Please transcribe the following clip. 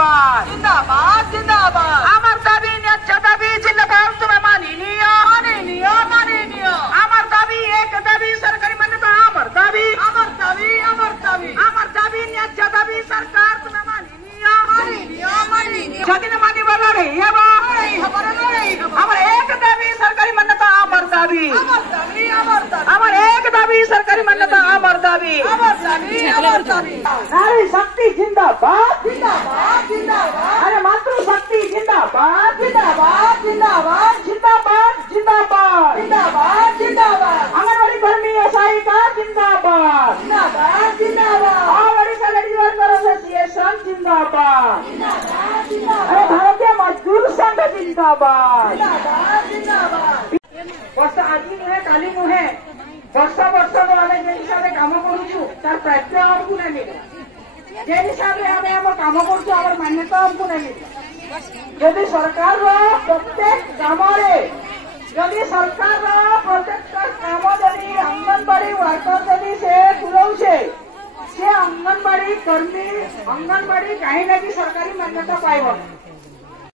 जिंदाबाद जिंदाबाद जिंदाबाद आमार दाबी न्याय्य दाबी जिल्लापाल तुम्हें माननीय माननीय माननीय आमार दाबी एक दाबी सरकारी मान्यता आमार दाबी अमर दाबी आमार दाबी न्याय्य दाबी सरकार तुम्हें माननीय माननीय माननीय जदिन मानिब लड़ाई हेब आमार एक दाबी सरकारी मान्यता आमार दाबी अमर दाबी अमर दाबी आमार एक दाबी सरकारी मान्यता आमार दाबी अमर दाबी अमर दाबी नारी शक्ति जिंदाबाद जिंदाबाद जिंदाबाद अरे मातृशक्ति जिंदाबाद जिंदाबाद जिंदाबाद जिंदाबाद जिंदाबाद जिंदाबाद जिंदाबाद आंगनबाड़ी कर्मी सहायिका जिंदाबाद जिंदाबाद जिंदाबाद आंगनबाड़ी का लेडीज वर्कर एसोसिएशन जिंदाबाद अरे भारतीय मजदूर संघ जिंदाबाद वर्ष आज नुहे काली नुहे वर्ष वर्ष आम जे हिसाब से कम करुचु तार प्राप्य आमको नहीं मिले जे हिसाब से आम कम करुचु आम मान्यता आमको नहीं मिले यदि सरकार प्रत्येक ग्राम जदि सरकार प्रत्येक काम जदि अंगनबाड़ी वर्कर जदि से तुलाऊे से अंगनबाड़ी कर्मी अंगनबाड़ी कहीं ना सरकारी मान्यता पाइब